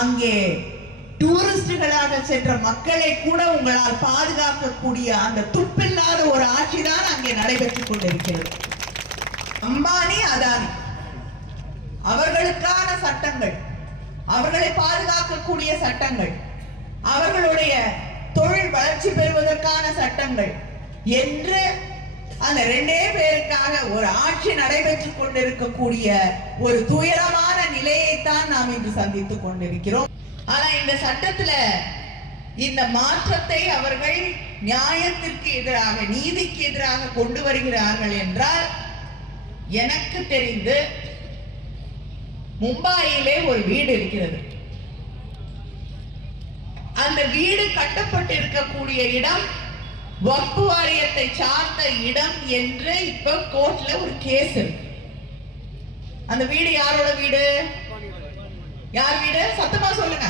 அங்கே டூரிஸ்டுகளாக சென்ற மக்களை கூட உங்களால் பாதுகாக்கக்கூடிய அந்த துப்பில்லாத ஒரு ஆட்சி தான் அங்கே நடைபெற்றுக் கொண்டிருக்கிறது. அம்பானி, அதானி அவர்களுக்கான சட்டங்கள், அவர்களை பாதுகாக்கக்கூடிய சட்டங்கள், அவர்களுடைய தொழில் வளர்ச்சி பெறுவதற்கான சட்டங்கள் என்று அந்த 2 பேருக்காக ஒரு ஆட்சி நடைபெற்றுக் கொண்டிருக்கக்கூடிய ஒரு துயரமான நிலையைத்தான் நாம் இன்று சந்தித்துக் கொண்டிருக்கிறோம். ஆனா இந்த சட்டத்துல இந்த மாற்றத்தை அவர்கள் நியாயத்திற்கு எதிராக, நீதிக்கு எதிராக கொண்டு வருகிறார்கள் என்றால், எனக்கு தெரிந்து மும்பாயிலே ஒரு வீடு இருக்கிறது. அந்த வீடு கட்டப்பட்டிருக்கக்கூடிய இடம் வக்ஃப் வாரியத்தை சார்ந்த இடம் என்று இப்ப கோர்ட்ல ஒரு கேஸ் இருக்கு. அந்த வீடு யாரோட வீடு? யார் வீடு? சத்தமா சொல்லுங்க.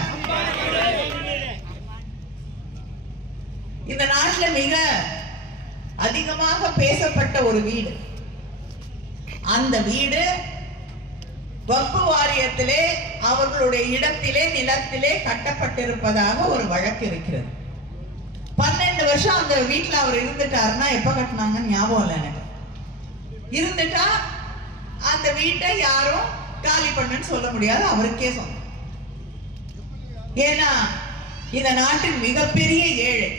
இந்த நாட்டில் மிக அதிகமாக பேசப்பட்ட ஒரு வீடு. அந்த வீடு வக்ஃப் வாரியத்திலே அவர்களுடைய இடத்திலே, நிலத்திலே கட்டப்பட்டிருப்பதாக ஒரு வழக்கு இருக்கிறது. 12 வருஷம் அந்த வீட்டுல அவர் இருந்துட்டாருன்னா, எப்ப கட்டினாங்கன்னு ஞாபகம் இல்லை எனக்கு. இருந்துட்டா அந்த வீட்டை யாரும் காலி பண்ணுன்னு சொல்ல முடியாது, அவருக்கே சொந்தம். ஏன்னா இந்த நாட்டின் மிகப்பெரிய ஏழை,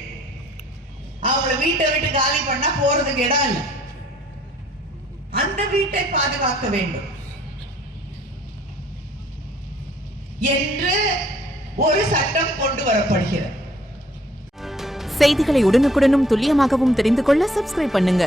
அவங்கள வீட்டை விட்டு காலி பண்ணா போறதுக்கு இடம் இல்லை. அந்த வீட்டை பாதுகாக்க வேண்டும் என்று ஒரு சட்டம் கொண்டு வரப்படுகிறது. செய்திகளை உடனுக்குடனும் துல்லியமாகவும் தெரிந்து கொள்ள சப்ஸ்கிரைப் பண்ணுங்க.